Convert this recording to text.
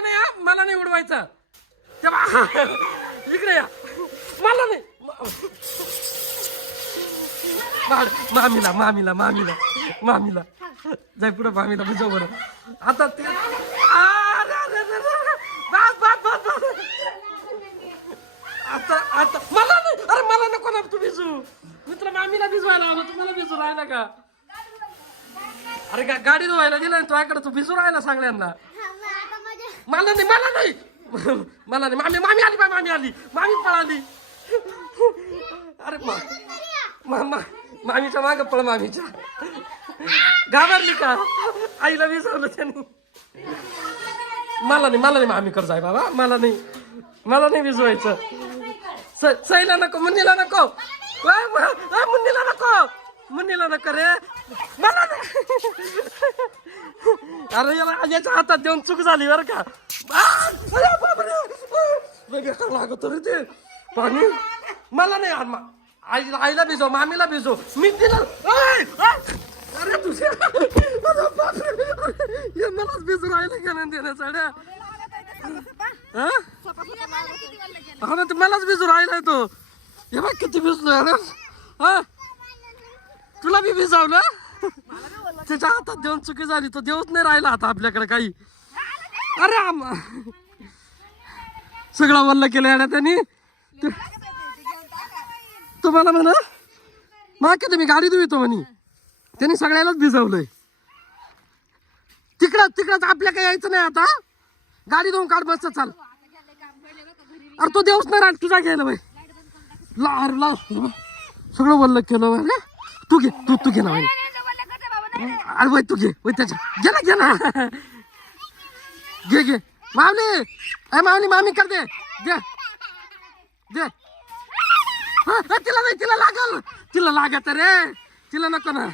नाही हा, मला नाही उडवायचं तेव्हा इकडे या मला नाही मामीला मामीला मामीला मामीला जाय पुढे मामीला बुजव बरं आता ते आता आता मला नाही अरे मला नको ना तू भिजू मित्र मामीला भिजवायला आलो तुम्हाला भिजू राहिला का अरे गाडी धुवायला दिला तो आकडे तू भिजू राहिला सगळ्यांना मला नाही मला नाही मला नाही मामी मामी आली मामी आली मामी पळाली अरे मामीच्या माग पळ मामीच्या घाबरली का आईला विसरलं त्यांनी मला नाही मामी कर जाय बाबा मला नाही विजवायचं सईला नको मुन्नीला नको मुन्नीला नको रे मला अरे याला याच्या हातात देऊन चूक झाली बरं का लागत रे ते पाणी मला नाही आईला भिजव मामीला भिजव मी तिला अरे तुझ्या मलाच भिजू राहिलं का नाही देण्यासाड्या हा ना ते मलाच भिजू राहिलाय तो हे बघ किती भिजलोय ना हा तुला बी भिजवलं त्याच्या हातात देऊन चुकी झाली तो देऊच नाही राहिला आता आपल्याकडे काही अरे सगळं वल्ल केलं याने त्यांनी तुम्हाला म्हणा मा का तुम्ही गाडी धुवितो म्हणे त्यांनी सगळ्यालाच भिजवलंय तिकडं आपल्या काही यायचं नाही आता गाडी धुवून काढ बसत चाल अरे तो देऊच नाही राहिला तुझा घ्यायला बाई ला सगळं वल्ल केलं अरे तू घे ना अरे बाई तू घे त्याच्या घे ना घे मावली मामी कर दे तिला नाही तिला लागत रे तिला नको ना